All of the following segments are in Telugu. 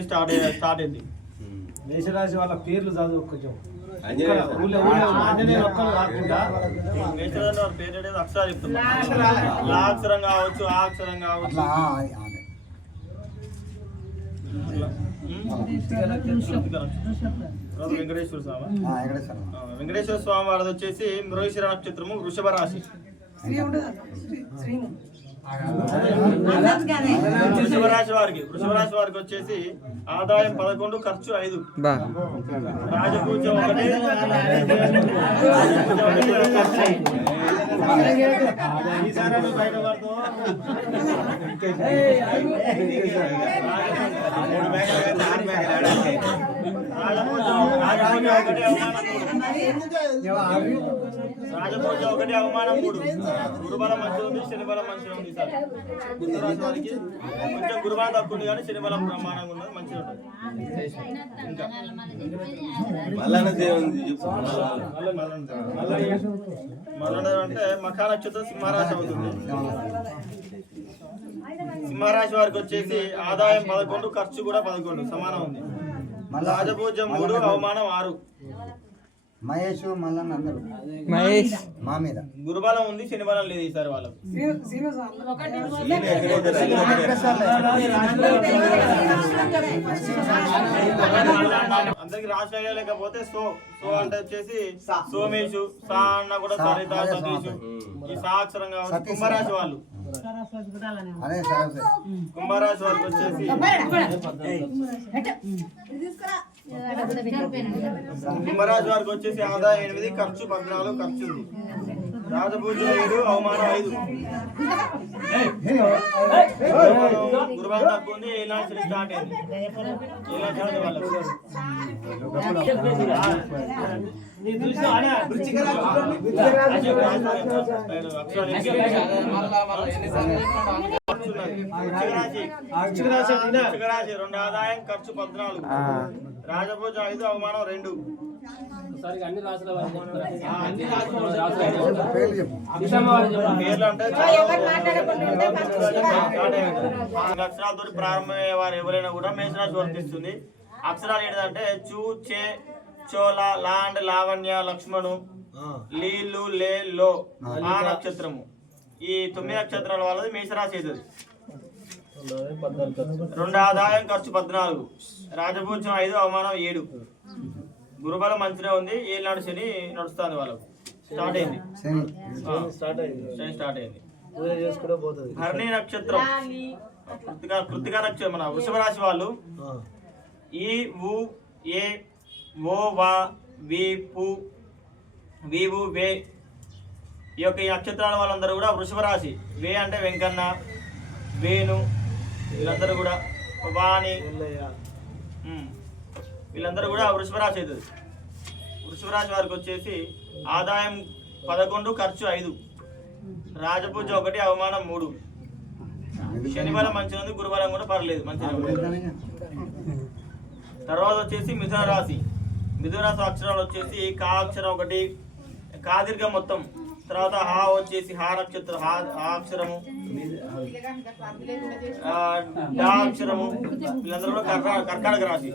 స్టార్ట్ అయింది. మేషరాశి వాళ్ళ పేర్లు చదువు కొంచెం పేరు అక్షరాలు చెప్తున్నా. లా అక్షరం కావచ్చు, ఆ అక్షరం కావచ్చు. వెంకటేశ్వర స్వామి వెంకటేశ్వర స్వామి వారిది వచ్చేసి మృగశిర నక్షత్రము, వృషభ రాశి. వృషభ రాశి వారికి వచ్చేసి ఆదాయం 11, ఖర్చు 5. రాజపూజ 1, రాజపూజ 1, అవమానం 3. గురుబలం మంచిగా ఉంది, శనిబలం మంచిగా ఉంది. సార్ గురురాశి వారికి కొంచెం గురుబలం తక్కువ ఉంది కానీ శనిబలం ప్రమాణంగా ఉన్నది, మంచిగా ఉంటుంది. మల్లన అంటే మఖా నక్షత్రం సింహరాశి అవుతుంది. సింహరాశి వారికి వచ్చేసి ఆదాయం 11, ఖర్చు కూడా 11, సమానం ఉంది. రాజపూజ్యం 3, అవమానం 6. మహేష్ మల్లన్న అందరూ మా మీద గురుబలం ఉంది, శనిబలం లేదు ఈసారి వాళ్ళకు. అందరికి రాష్ట్ర లేకపోతే సో అంటే వచ్చేసి సోమేషు, సా అన్న కూడా సరిత, సతీషు, ఈ సాక్షరం కావచ్చు. కుంభరాశి వాళ్ళు కుంభరాశి వాళ్ళకి వచ్చేసి కుంభరాశి వారికి వచ్చేసి ఆదాయం 8, ఖర్చు 14, ఖర్చు ఉంది. రాజపూజ 7, అవమానం 5. గురువారం తక్కువ ఉంది, ఏలాంటి స్టార్ట్ అయింది. వృశ్చికరాశి 2, ఆదాయం ఖర్చు 14. రాజపూజ 5, అవమానం 2. అక్షరాలతో ప్రారంభమయ్యే వారు ఎవరైనా కూడా మేషరాశి వర్తిస్తుంది. అక్షరాలు ఏంటంటే చూ, చే, చోళ, లాండ్, లావణ్య, లక్ష్మణు, లీలు, లే, లో, ఆ నక్షత్రము. ఈ 9 నక్షత్రాల వాళ్ళది మేషరాశి అవుతుంది. 2, ఆదాయం ఖర్చు 14. రాజపూజ్యం 5, అవమానం 7. గురుబలం మంచిగా ఉంది, ఏళ్ళనాడు శని నడుస్తుంది వాళ్ళకు. స్టార్ట్ అయింది. హర్ణి నక్షత్రం, కృత్తికా నక్షత్రం. మన వృషభ రాశి వాళ్ళు ఈ, ఊ, ఏ, ఓ, వా, వి, పు, వీవు, వే. ఈ నక్షత్రాల వాళ్ళందరూ కూడా వృషభ రాశి. వే అంటే వెంకన్న, వేణు, వీళ్ళందరూ కూడా వాణి, వీళ్ళందరూ కూడా వృషభ రాశి అవుతుంది. వృషభ రాశి వారికి వచ్చేసి ఆదాయం 11, ఖర్చు 5. రాజపూజ 1, అవమానం 3. శనిబలం మంచిగా ఉంది, గురుబలం కూడా పర్లేదు, మంచిగా ఉంది. తర్వాత వచ్చేసి మిథున రాశి. మిథున రాశి అక్షరాలు వచ్చేసి కా అక్షరం 1, కా దీర్ఘం మొత్తం. తర్వాత హా వచ్చేసి హా నక్షత్రం, హా అక్షరము, డా అక్షరము. వీళ్ళందరూ కూడా కర్కాటక రాశి.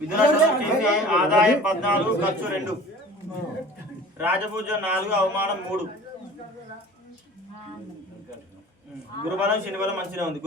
మిథున రాశి వచ్చేసి ఆదాయం 14, ఖర్చు 2. రాజపూజ 4, అవమానం 3. గురుబలం శనిబలం మంచిగా ఉంది.